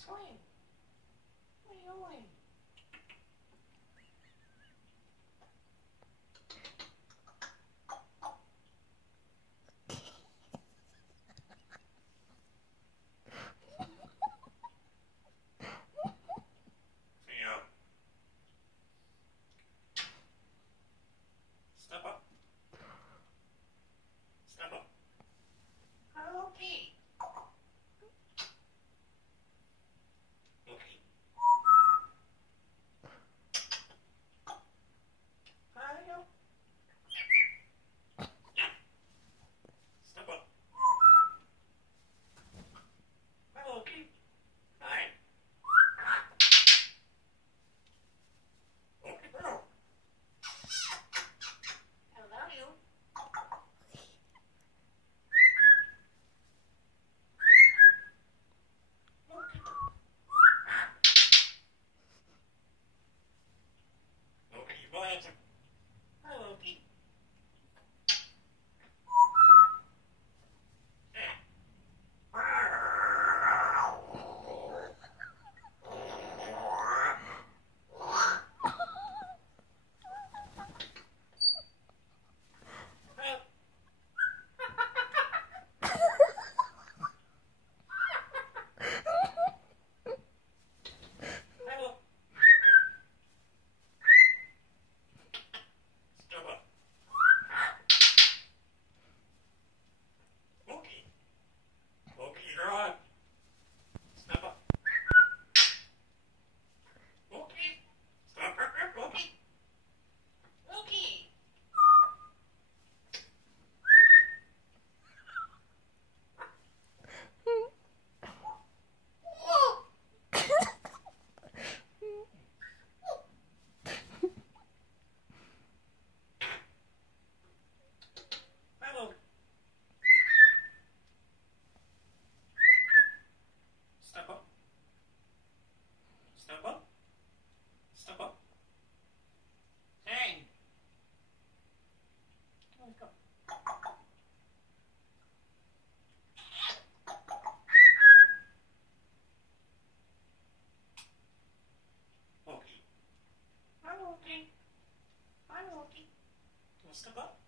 swing. What are you doing? Step up. Step up. Okay. Okay. Parrot. Step up. Okay. Hi. Okay, bro. I love you. Okay, go ahead, sir. Hi, Loki. Step up. Loki. Loki, you're on. Step up. Loki. Stop. Loki. Loki. Hi, Loki. Step up. Step up. Step up. Hang. Let's go. Loki. Hi, Loki. Hi, Loki. Step up.